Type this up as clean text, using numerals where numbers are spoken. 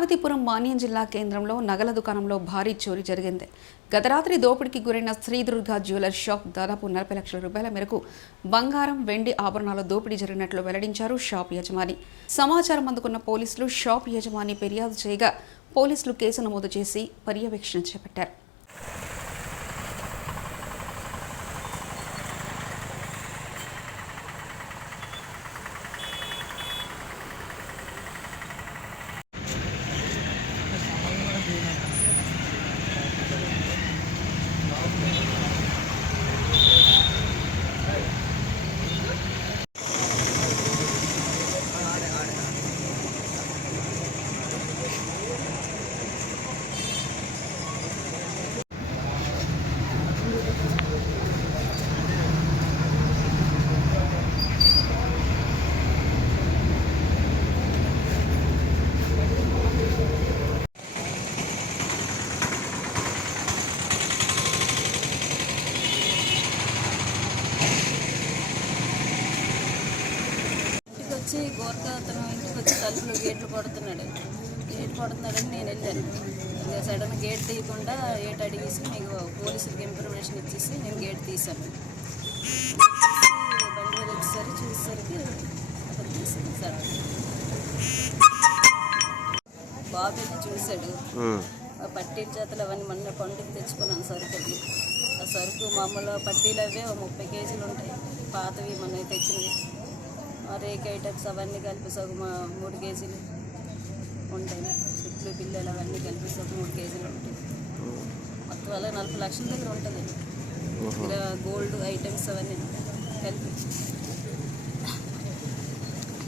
పార్వతీపురం మాన్యం జిల్లా కేంద్రంలో నగల దుకాణంలో భారీ చోరీ జరిగింది. గత రాత్రి దోపిడీకి గురైన శ్రీదుర్గ జ్యువెలర్ షాప్ దాదాపు 40 లక్షల రూపాయల మేరకు బంగారం, వెండి ఆభరణాల దోపిడీ జరిగినట్లు వెల్లడించారు షాప్ యజమాని. సమాచారం అందుకున్న పోలీసులు షాప్ యజమాని ఫిర్యాదు చేయగా పోలీసులు కేసు నమోదు చేసి పర్యవేక్షణ చేపట్టారు. గోర్ఖా అతను ఇంటికి వచ్చి తలుపులు గేట్లు కొడుతున్నాడని నేను వెళ్ళాను. సడన్ గేట్ తీయకుండా గేట్ అడిగేసి మీకు పోలీసులకి ఇన్ఫర్మేషన్ ఇచ్చేసి నేను గేట్ తీశాను. బండి మీద వచ్చేసరికి చూసేసరికి అతను తీసింది సార్. బాబు వెళ్ళి చూశాడు. పట్టీల చేతలు అవన్నీ మొన్న పండుగ తెచ్చుకున్నాను సరుకు. అది ఆ సరుకు మామూలు పట్టీలు అవే 30 కేజీలు ఉంటాయి. పాతవి మొన్న తెచ్చినవి రేక్ ఐటమ్స్ అవన్నీ కలిపి సగం 3 కేజీలు ఉంటాయి. చెట్లు పిల్లలు అవన్నీ కలిపి సగం 3 కేజీలు ఉంటాయి. మొత్తం అలా 40 లక్షల దగ్గర ఉంటుంది. గోల్డ్ ఐటమ్స్ అవన్నీ కలిపి